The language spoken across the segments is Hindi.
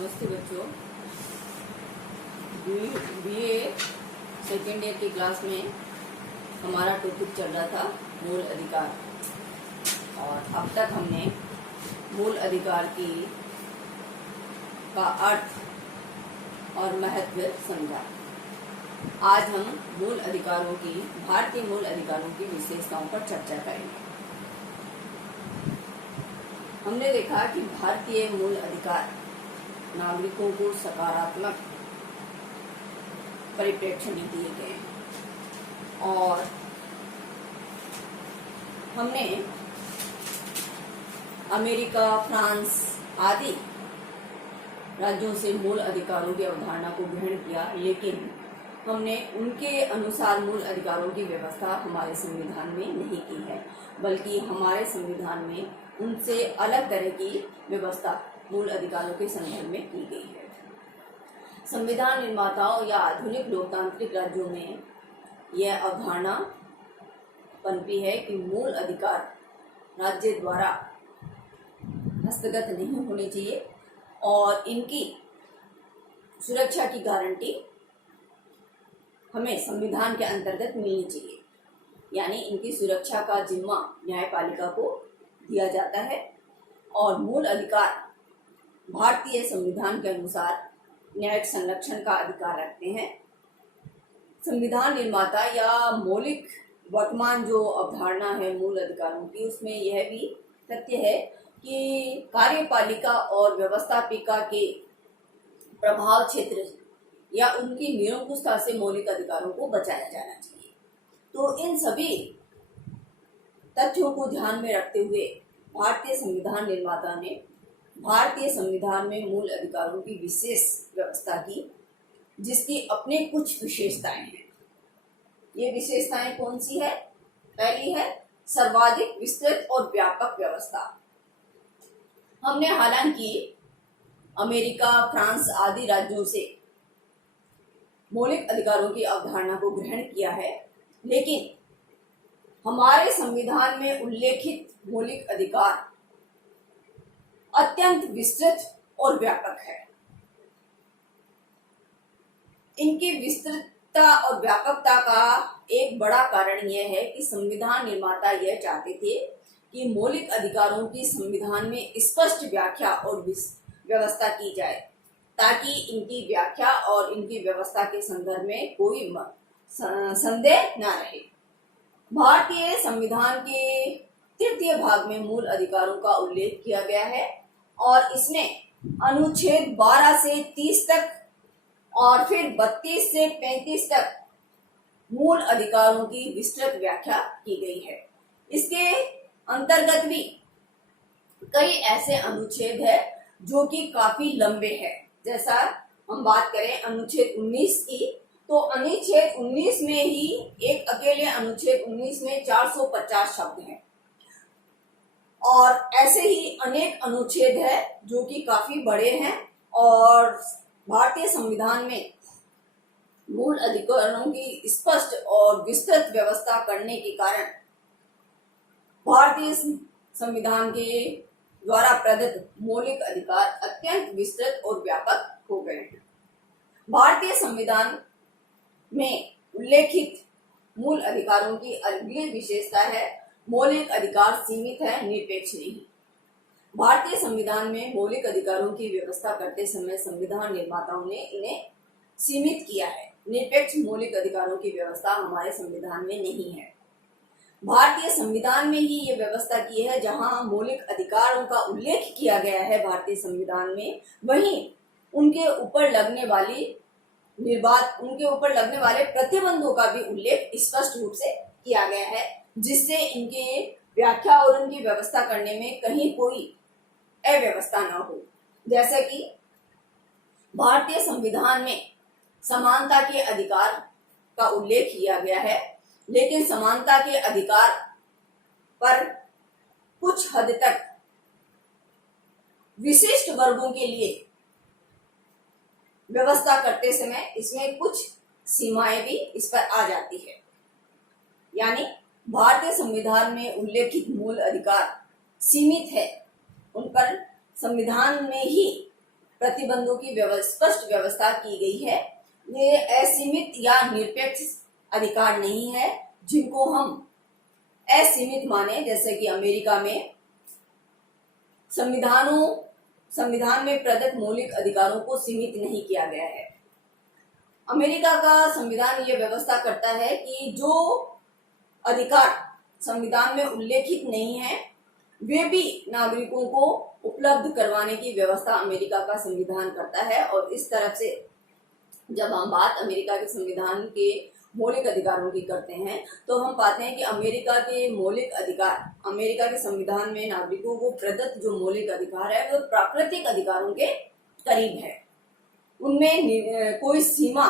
नमस्ते बच्चों। बीए सेकेंड ईयर की क्लास में हमारा टॉपिक चल रहा था मूल अधिकार, और अब तक हमने मूल अधिकार का अर्थ और महत्व समझा। आज हम भारतीय मूल अधिकारों की विशेषताओं पर चर्चा करेंगे। हमने देखा कि भारतीय मूल अधिकार नागरिकों को सकारात्मक परिप्रेक्ष्य में दिए गए हैं, और हमने अमेरिका, फ्रांस आदि राज्यों से मूल अधिकारों की अवधारणा को ग्रहण किया, लेकिन हमने उनके अनुसार मूल अधिकारों की व्यवस्था हमारे संविधान में नहीं की है, बल्कि हमारे संविधान में उनसे अलग तरह की व्यवस्था मूल अधिकारों के संदर्भ में की गई है। संविधान निर्माताओं या आधुनिक लोकतांत्रिक राज्यों में यह अवधारणा पनपी है कि मूल अधिकार राज्य द्वारा हस्तगत नहीं होने चाहिए और इनकी सुरक्षा की गारंटी हमें संविधान के अंतर्गत मिलनी चाहिए, यानी इनकी सुरक्षा का जिम्मा न्यायपालिका को दिया जाता है। और मूल अधिकार भारतीय संविधान के अनुसार न्यायिक संरक्षण का अधिकार रखते हैं। संविधान निर्माता या मौलिक वर्तमान जो अवधारणा है मूल अधिकारों की, उसमें यह भी तथ्य है कि कार्यपालिका और व्यवस्थापिका के प्रभाव क्षेत्र या उनकी निरंकुशता से मौलिक अधिकारों को बचाया जाना चाहिए। तो इन सभी तथ्यों को ध्यान में रखते हुए भारतीय संविधान निर्माता ने भारतीय संविधान में मूल अधिकारों की विशेष व्यवस्था की, जिसकी अपने कुछ विशेषताएं हैं। ये विशेषताएं कौन सी है? पहली है सर्वाधिक विस्तृत और व्यापक व्यवस्था। हमने हालांकि अमेरिका, फ्रांस आदि राज्यों से मौलिक अधिकारों की अवधारणा को ग्रहण किया है, लेकिन हमारे संविधान में उल्लेखित मौलिक अधिकार अत्यंत विस्तृत और व्यापक है। इनकी विस्तृतता और व्यापकता का एक बड़ा कारण यह है कि संविधान निर्माता यह चाहते थे कि मौलिक अधिकारों की संविधान में स्पष्ट व्याख्या और व्यवस्था की जाए, ताकि इनकी व्याख्या और इनकी व्यवस्था के संदर्भ में कोई संदेह न रहे। भारतीय संविधान के तृतीय भाग में मूल अधिकारों का उल्लेख किया गया है, और इसमें अनुच्छेद 12 से 30 तक और फिर 32 से 35 तक मूल अधिकारों की विस्तृत व्याख्या की गई है। इसके अंतर्गत भी कई ऐसे अनुच्छेद है जो कि काफी लंबे हैं। जैसा हम बात करें अनुच्छेद 19 की, तो अनुच्छेद 19 में ही एक अकेले अनुच्छेद 19 में 450 शब्द हैं, और ऐसे ही अनेक अनुच्छेद है जो कि काफी बड़े हैं। और भारतीय संविधान में मूल अधिकारों की स्पष्ट और विस्तृत व्यवस्था करने के कारण भारतीय संविधान के द्वारा प्रदत्त मौलिक अधिकार अत्यंत विस्तृत और व्यापक हो गए हैं। भारतीय संविधान में उल्लेखित मूल अधिकारों की अगली विशेषता है मौलिक अधिकार सीमित है, निरपेक्ष नहीं। भारतीय संविधान में मौलिक अधिकारों की व्यवस्था करते समय संविधान निर्माताओं ने इन्हें सीमित किया है। निरपेक्ष मौलिक अधिकारों की व्यवस्था हमारे संविधान में नहीं है। भारतीय संविधान में ही ये व्यवस्था की है, जहां मौलिक अधिकारों का उल्लेख किया गया है भारतीय संविधान में, वहीं उनके ऊपर लगने वाले प्रतिबंधों का भी उल्लेख स्पष्ट रूप से किया गया है, जिससे इनके व्याख्या और उनकी व्यवस्था करने में कहीं कोई अव्यवस्था न हो। जैसे कि भारतीय संविधान में समानता के अधिकार का उल्लेख किया गया है, लेकिन समानता के अधिकार पर कुछ हद तक विशिष्ट वर्गों के लिए व्यवस्था करते समय इसमें कुछ सीमाएं भी इस पर आ जाती है। यानी भारतीय संविधान में उल्लेखित मूल अधिकार सीमित है, उन पर संविधान में ही प्रतिबंधों की स्पष्ट व्यवस्था की गई है। ये असीमित या निरपेक्ष अधिकार नहीं है जिनको हम असीमित माने, जैसे कि अमेरिका में संविधान में प्रदत्त मौलिक अधिकारों को सीमित नहीं किया गया है। अमेरिका का संविधान ये व्यवस्था करता है कि जो अधिकार संविधान में उल्लेखित नहीं है वे भी नागरिकों को उपलब्ध करवाने की व्यवस्था अमेरिका का संविधान करता है। और इस तरफ से जब हम बात अमेरिका के संविधान के मौलिक अधिकारों की करते हैं तो हम पाते हैं कि अमेरिका के संविधान में नागरिकों को प्रदत्त जो मौलिक अधिकार है वो प्राकृतिक अधिकारों के करीब है। उनमें कोई सीमा,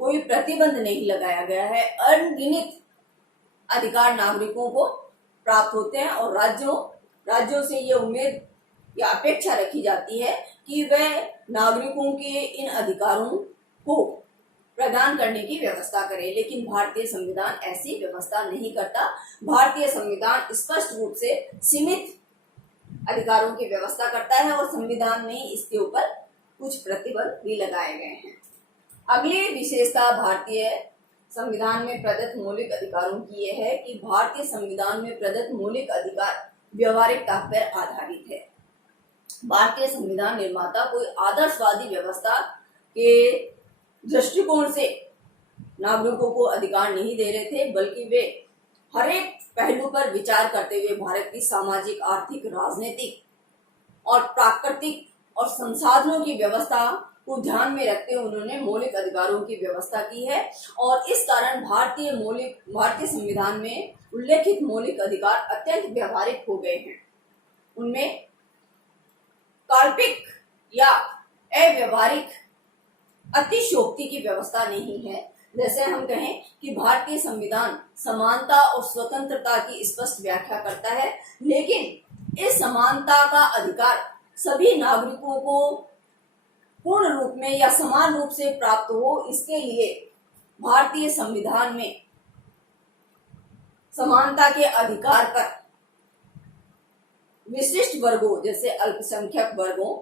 कोई प्रतिबंध नहीं लगाया गया है। अनगिनत अधिकार नागरिकों को प्राप्त होते हैं और राज्यों से ये उम्मीद या अपेक्षा रखी जाती है कि वह नागरिकों के इन अधिकारों को प्रदान करने की व्यवस्था करे। लेकिन भारतीय संविधान ऐसी व्यवस्था नहीं करता। भारतीय संविधान स्पष्ट रूप से सीमित अधिकारों की व्यवस्था करता है और संविधान में इसके ऊपर कुछ प्रतिबंध भी लगाए गए हैं। अगली विशेषता भारतीय संविधान में प्रदत्त मौलिक अधिकारों की यह है कि भारतीय संविधान में प्रदत्त मौलिक अधिकार व्यवहारिकता पर आधारित है। भारतीय संविधान निर्माता कोई आदर्शवादी व्यवस्था के दृष्टिकोण से नागरिकों को अधिकार नहीं दे रहे थे, बल्कि वे हर एक पहलू पर विचार करते हुए भारत की सामाजिक, आर्थिक, राजनीतिक और प्राकृतिक और संसाधनों की व्यवस्था को ध्यान में रखते हुए उन्होंने मौलिक अधिकारों की व्यवस्था की है। और इस कारण भारतीय संविधान में उल्लेखित मौलिक अधिकार अत्यंत व्यवहारिक हो गए हैं। उनमें काल्पनिक या अव्यवहारिक अतिशयोक्ति की व्यवस्था नहीं है। जैसे हम कहें कि भारतीय संविधान समानता और स्वतंत्रता की स्पष्ट व्याख्या करता है, लेकिन इस समानता का अधिकार सभी नागरिकों को पूर्ण रूप में या समान रूप से प्राप्त हो, इसके लिए भारतीय संविधान में समानता के अधिकार पर विशिष्ट वर्गों जैसे अल्पसंख्यक वर्गों,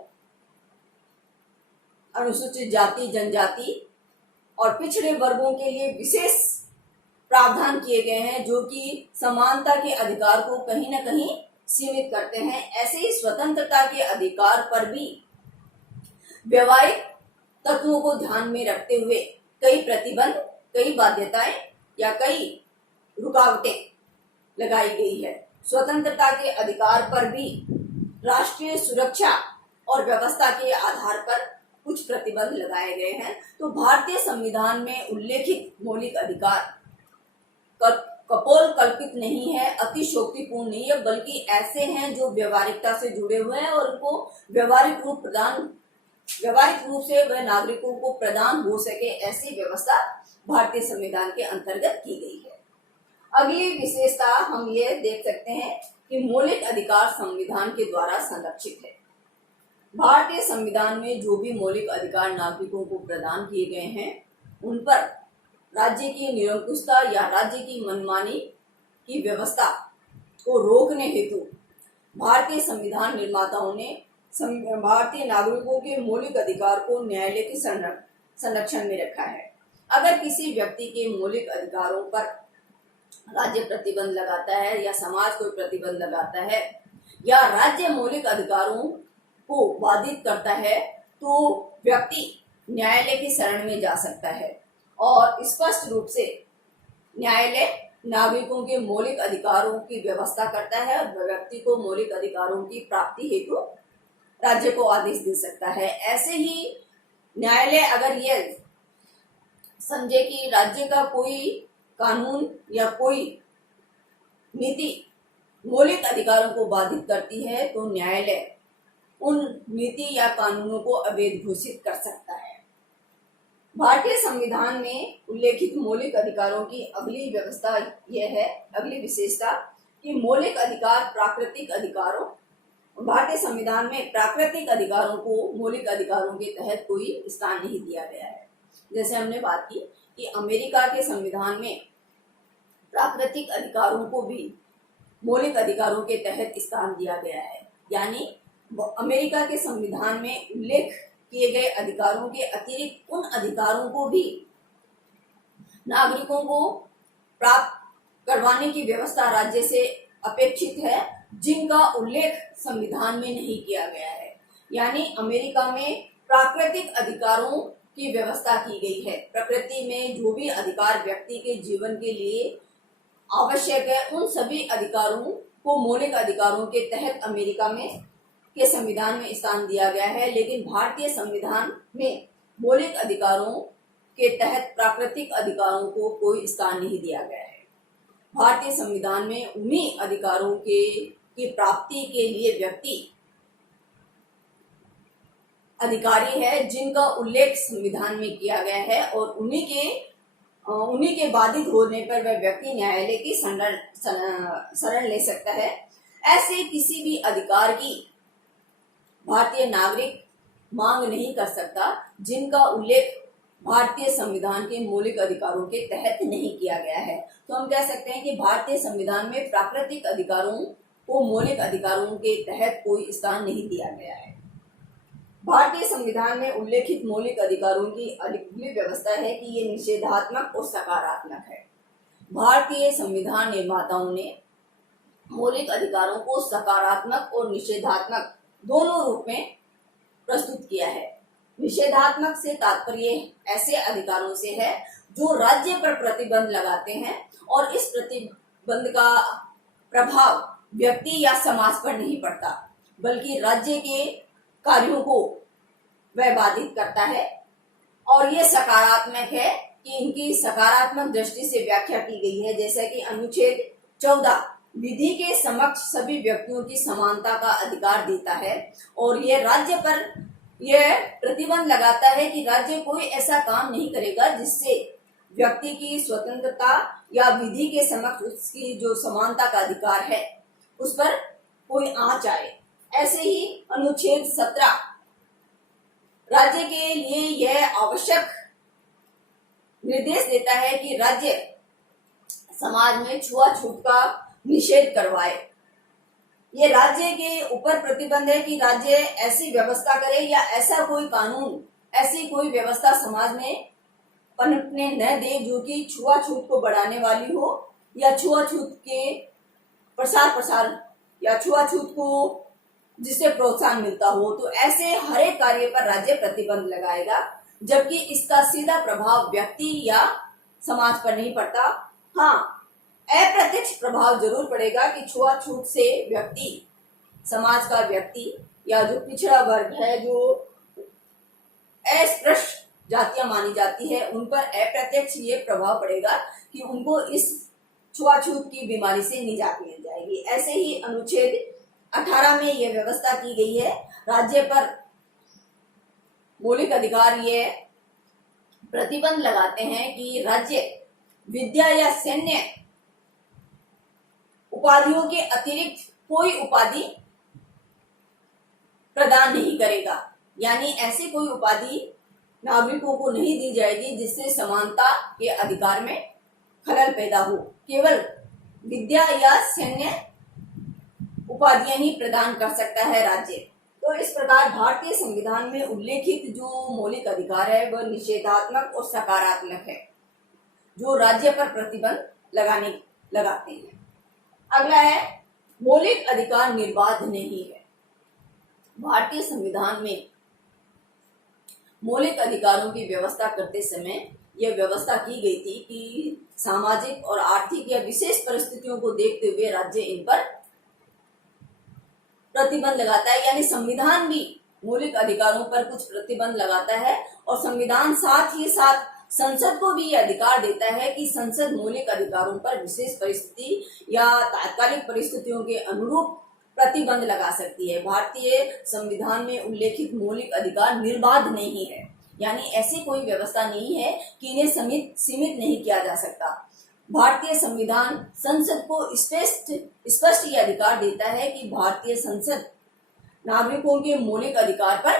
अनुसूचित जाति, जनजाति और पिछड़े वर्गों के लिए विशेष प्रावधान किए गए हैं जो कि समानता के अधिकार को कहीं न कहीं सीमित करते हैं। ऐसे ही स्वतंत्रता के अधिकार पर भी व्यवहारिक तत्वों को ध्यान में रखते हुए कई प्रतिबंध, कई बाध्यताएं या कई रुकावटें लगाई गई है। स्वतंत्रता के अधिकार पर भी राष्ट्रीय सुरक्षा और व्यवस्था के आधार पर कुछ प्रतिबंध लगाए गए हैं। तो भारतीय संविधान में उल्लेखित मौलिक अधिकार कपोल कल्पित नहीं है, अतिशयोक्तिपूर्ण नहीं है, बल्कि ऐसे हैं जो व्यवहारिकता से जुड़े हुए हैं और उनको व्यवहारिक रूप से वह नागरिकों को प्रदान हो सके, ऐसी व्यवस्था भारतीय संविधान के अंतर्गत की गई है। अगली विशेषता हम ये देख सकते हैं कि मौलिक अधिकार संविधान के द्वारा संरक्षित है। भारतीय संविधान में जो भी मौलिक अधिकार नागरिकों को प्रदान किए गए हैं उन पर राज्य की निरंकुशता या राज्य की मनमानी की व्यवस्था को रोकने हेतु भारतीय संविधान निर्माताओं ने भारतीय नागरिकों के मौलिक अधिकार को न्यायालय के संरक्षण में रखा है। अगर किसी व्यक्ति के मौलिक अधिकारों पर राज्य प्रतिबंध लगाता है या समाज कोई प्रतिबंध लगाता है या राज्य मौलिक अधिकारों को बाधित करता है तो व्यक्ति न्यायालय की शरण में जा सकता है और स्पष्ट रूप से न्यायालय नागरिकों के मौलिक अधिकारों की व्यवस्था करता है और व्यक्ति को मौलिक अधिकारों की प्राप्ति हेतु राज्य को आदेश दे सकता है। ऐसे ही न्यायालय अगर यह समझे कि राज्य का कोई कानून या कोई नीति मौलिक अधिकारों को बाधित करती है तो न्यायालय उन नीति या कानूनों को अवैध घोषित कर सकता है। भारतीय संविधान में उल्लेखित मौलिक अधिकारों की अगली विशेषता कि मौलिक अधिकार प्राकृतिक अधिकारों, भारतीय संविधान में प्राकृतिक अधिकारों को मौलिक अधिकारों के तहत कोई स्थान नहीं दिया गया है। जैसे हमने बात की कि अमेरिका के संविधान में प्राकृतिक अधिकारों को भी मौलिक अधिकारों के तहत स्थान दिया गया है, यानी अमेरिका के संविधान में उल्लेख किए गए अधिकारों के अतिरिक्त उन अधिकारों को भी नागरिकों को प्राप्त करवाने की व्यवस्था राज्य से अपेक्षित है, जिनका उल्लेख संविधान में नहीं किया गया है। यानी अमेरिका में प्राकृतिक अधिकारों की व्यवस्था की गई है। प्रकृति में जो भी अधिकार व्यक्ति के जीवन के लिए आवश्यक है, उन सभी अधिकारों को मौलिक अधिकारों के तहत अमेरिका में के संविधान में स्थान दिया गया है। लेकिन भारतीय संविधान में मौलिक अधिकारों के तहत प्राकृतिक अधिकारों को कोई स्थान नहीं दिया गया है। भारतीय संविधान में उन्हीं अधिकारों की प्राप्ति के लिए व्यक्ति अधिकारी है, जिनका उल्लेख संविधान में किया गया है, और उन्हीं के बाधित होने पर वह व्यक्ति न्यायालय की शरण ले सकता है। ऐसे किसी भी अधिकार की भारतीय नागरिक मांग नहीं कर सकता जिनका उल्लेख भारतीय संविधान के मौलिक अधिकारों के तहत नहीं किया गया है। तो हम कह सकते हैं कि भारतीय संविधान में प्राकृतिक अधिकारों को मौलिक अधिकारों के तहत कोई स्थान नहीं दिया गया है। भारतीय संविधान में उल्लेखित मौलिक अधिकारों की अगली व्यवस्था है कि ये निषेधात्मक और सकारात्मक है। भारतीय संविधान निर्माताओं ने मौलिक अधिकारों को सकारात्मक और निषेधात्मक दोनों रूप में प्रस्तुत किया है। निषेधात्मक से तात्पर्य ऐसे अधिकारों से है जो राज्य पर प्रतिबंध लगाते हैं और इस प्रतिबंध का प्रभाव व्यक्ति या समाज पर नहीं पड़ता, बल्कि राज्य के कार्यों को वह बाधित करता है। और ये सकारात्मक है कि इनकी सकारात्मक दृष्टि से व्याख्या की गई है, जैसे कि अनुच्छेद 14 विधि के समक्ष सभी व्यक्तियों की समानता का अधिकार देता है, और यह राज्य पर यह प्रतिबंध लगाता है कि राज्य कोई ऐसा काम नहीं करेगा जिससे व्यक्ति की स्वतंत्रता या विधि के समक्ष उसकी जो समानता का अधिकार है उस पर कोई आंच आए। ऐसे ही अनुच्छेद 17 राज्य के लिए यह आवश्यक निर्देश देता है कि राज्य समाज में छुआछूत का निषेध करवाए। ये राज्य के ऊपर प्रतिबंध है कि राज्य ऐसी व्यवस्था करे या ऐसा कोई कानून, ऐसी कोई व्यवस्था समाज में पनपने न दे जो कि छुआछूत को बढ़ाने वाली हो या छुआछूत के प्रसार या छुआछूत को जिससे प्रोत्साहन मिलता हो। तो ऐसे हर एक कार्य पर राज्य प्रतिबंध लगाएगा, जबकि इसका सीधा प्रभाव व्यक्ति या समाज पर नहीं पड़ता। हाँ, अप्रत्यक्ष प्रभाव जरूर पड़ेगा कि छुआछूत से व्यक्ति, समाज का व्यक्ति या जो पिछड़ा वर्ग है, जो अस्पृश्य जातियां मानी जाती है, उन पर अप्रत्यक्ष ये प्रभाव पड़ेगा कि उनको इस छुआछूत की बीमारी से निजात मिल जाएगी। ऐसे ही अनुच्छेद 18 में यह व्यवस्था की गई है, राज्य पर मौलिक अधिकार ये प्रतिबंध लगाते हैं कि राज्य विद्या या सैन्य उपाधियों के अतिरिक्त कोई उपाधि प्रदान नहीं करेगा। यानी ऐसी कोई उपाधि नागरिकों को नहीं दी जाएगी जिससे समानता के अधिकार में खलल पैदा हो। केवल विद्या या सैन्य उपाधियां ही प्रदान कर सकता है राज्य। तो इस प्रकार भारतीय संविधान में उल्लेखित जो मौलिक अधिकार है वह निषेधात्मक और सकारात्मक है, जो राज्य पर प्रतिबंध लगाते हैं। अगला है मौलिक अधिकार निर्बाध नहीं है। भारतीय संविधान में मौलिक अधिकारों की व्यवस्था करते समय यह व्यवस्था की गई थी कि सामाजिक और आर्थिक या विशेष परिस्थितियों को देखते हुए राज्य इन पर प्रतिबंध लगाता है। यानी संविधान भी मौलिक अधिकारों पर कुछ प्रतिबंध लगाता है, और संविधान साथ ही साथ संसद को भी यह अधिकार देता है कि संसद मौलिक अधिकारों पर विशेष परिस्थिति या तात्कालिक परिस्थितियों के अनुरूप प्रतिबंध लगा सकती है। भारतीय संविधान में उल्लेखित मौलिक अधिकार निर्बाध नहीं है, यानी ऐसी कोई व्यवस्था नहीं है कि इन्हें सीमित नहीं किया जा सकता। भारतीय संविधान संसद को स्पष्ट ये अधिकार देता है कि भारतीय संसद नागरिकों के मौलिक अधिकार पर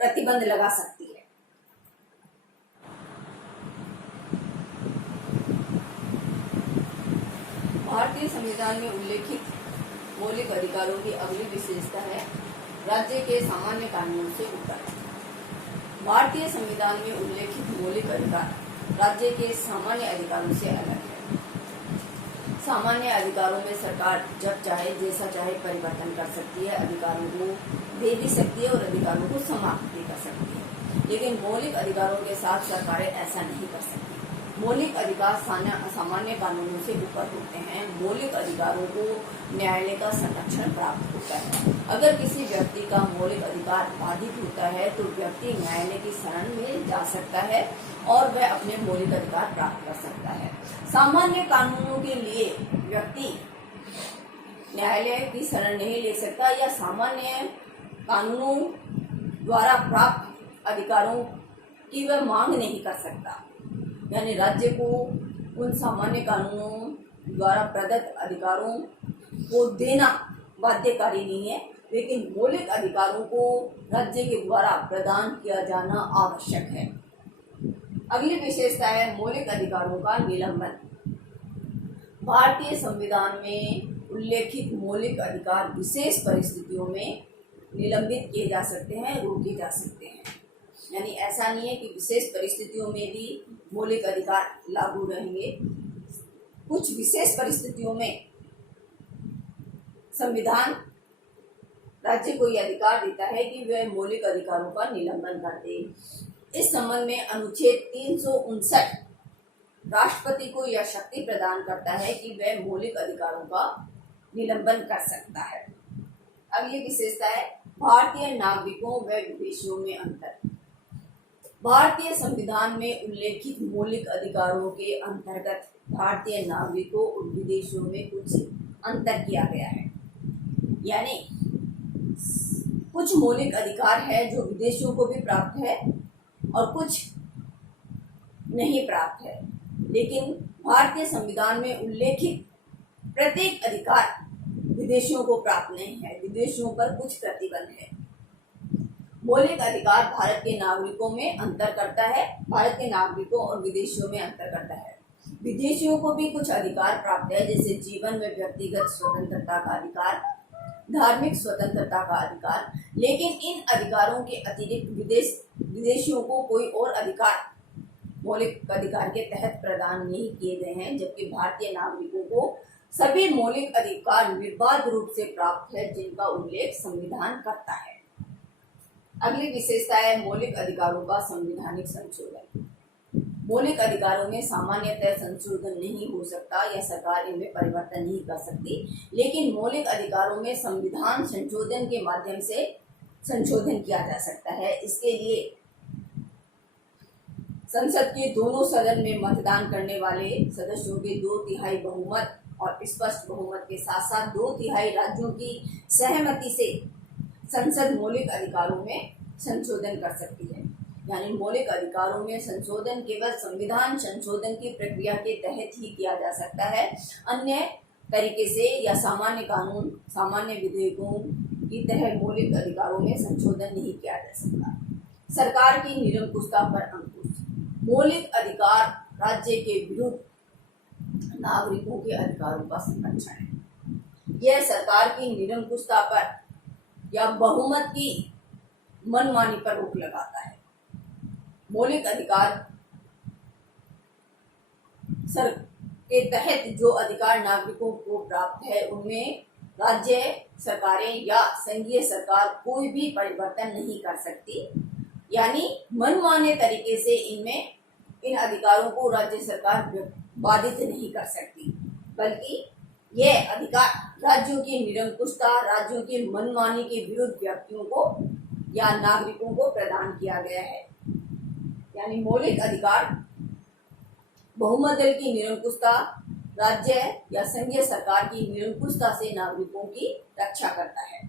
प्रतिबंध लगा सकती है। भारतीय संविधान में उल्लेखित मौलिक अधिकारों की अगली विशेषता है राज्य के सामान्य कानूनों से ऊपर है। भारतीय संविधान में उल्लेखित मौलिक अधिकार राज्य के सामान्य अधिकारों से अलग है। सामान्य अधिकारों में सरकार जब चाहे जैसा चाहे परिवर्तन कर सकती है, अधिकारों को दे भी सकती है और अधिकारों को समाप्त भी कर सकती है। लेकिन मौलिक अधिकारों के साथ सरकारें ऐसा नहीं कर सकती। मौलिक अधिकार सामान्य कानूनों से ऊपर होते हैं। मौलिक अधिकारों को न्यायालय का संरक्षण प्राप्त होता है। अगर किसी व्यक्ति का मौलिक अधिकार बाधित होता है तो व्यक्ति न्यायालय की शरण में जा सकता है और वह अपने मौलिक अधिकार प्राप्त कर सकता है। सामान्य कानूनों के लिए व्यक्ति न्यायालय की शरण नहीं ले सकता या सामान्य कानूनों द्वारा प्राप्त अधिकारों की वह मांग नहीं कर सकता। यानी राज्य को उन सामान्य कानूनों द्वारा प्रदत्त अधिकारों को देना बाध्यकारी नहीं है, लेकिन मौलिक अधिकारों को राज्य के द्वारा प्रदान किया जाना आवश्यक है। अगली विशेषता है मौलिक अधिकारों का निलंबन। भारतीय संविधान में उल्लेखित मौलिक अधिकार विशेष परिस्थितियों में निलंबित किए जा सकते हैं, रोके जा सकते हैं। यानी ऐसा नहीं है कि विशेष परिस्थितियों में भी मौलिक अधिकार लागू रहेंगे। कुछ विशेष परिस्थितियों में संविधान राज्य को यह अधिकार देता है कि वह मौलिक अधिकारों का निलंबन कर दे। इस संबंध में अनुच्छेद 359 राष्ट्रपति को यह शक्ति प्रदान करता है कि वह मौलिक अधिकारों का निलंबन कर सकता है। अगली विशेषता है भारतीय नागरिकों व विदेशियों में अंतर। भारतीय संविधान में उल्लेखित मौलिक अधिकारों के अंतर्गत भारतीय नागरिकों और विदेशियों में कुछ अंतर किया गया है। यानी कुछ मौलिक अधिकार है जो विदेशियों को भी प्राप्त है और कुछ नहीं प्राप्त है। लेकिन भारतीय संविधान में उल्लेखित प्रत्येक अधिकार विदेशियों को प्राप्त नहीं है। विदेशियों पर कुछ प्रतिबंध है। मौलिक अधिकार भारत के नागरिकों में अंतर करता है, भारत के नागरिकों और विदेशियों में अंतर करता है। विदेशियों को भी कुछ अधिकार प्राप्त है, जैसे जीवन में व्यक्तिगत स्वतंत्रता का अधिकार, धार्मिक स्वतंत्रता का अधिकार। लेकिन इन अधिकारों के अतिरिक्त विदेशियों को कोई और अधिकार मौलिक अधिकार के तहत प्रदान नहीं किए गए हैं, जबकि भारतीय नागरिकों को सभी मौलिक अधिकार निर्बाध रूप से प्राप्त है, जिनका उल्लेख संविधान करता है। अगली विशेषता है मौलिक अधिकारों का संवैधानिक संशोधन। मौलिक अधिकारों में सामान्यतः संशोधन नहीं हो सकता या सरकार इनमें परिवर्तन नहीं कर सकती, लेकिन मौलिक अधिकारों में संविधान संशोधन के माध्यम से संशोधन किया जा सकता है। इसके लिए संसद के दोनों सदन में मतदान करने वाले सदस्यों के 2/3 बहुमत और स्पष्ट बहुमत के साथ साथ 2/3 राज्यों की सहमति से संसद मौलिक अधिकारों में संशोधन कर सकती है। यानी मौलिक अधिकारों में संशोधन केवल संविधान संशोधन की प्रक्रिया के तहत ही किया जा सकता है। अन्य तरीके से या सामान्य कानून, सामान्य विधेयकों की तरह मौलिक अधिकारों में संशोधन नहीं किया जा सकता। सरकार की निरंकुशता पर अंकुश। मौलिक अधिकार राज्य के विरुद्ध नागरिकों के अधिकारों का संरक्षण है। यह सरकार की निरंकुशता पर या बहुमत की मनमानी पर रोक लगाता है। मौलिक अधिकार सर के तहत जो अधिकार नागरिकों को प्राप्त है उनमें राज्य सरकारें या संघीय सरकार कोई भी परिवर्तन नहीं कर सकती। यानी मनमाने तरीके से इन अधिकारों को राज्य सरकार बाधित नहीं कर सकती, बल्कि यह अधिकार राज्यों की निरंकुशता, राज्यों की मनमानी के विरुद्ध व्यक्तियों को या नागरिकों को प्रदान किया गया है। यानी मौलिक अधिकार बहुमत दल की निरंकुशता, राज्य या संघीय सरकार की निरंकुशता से नागरिकों की रक्षा करता है।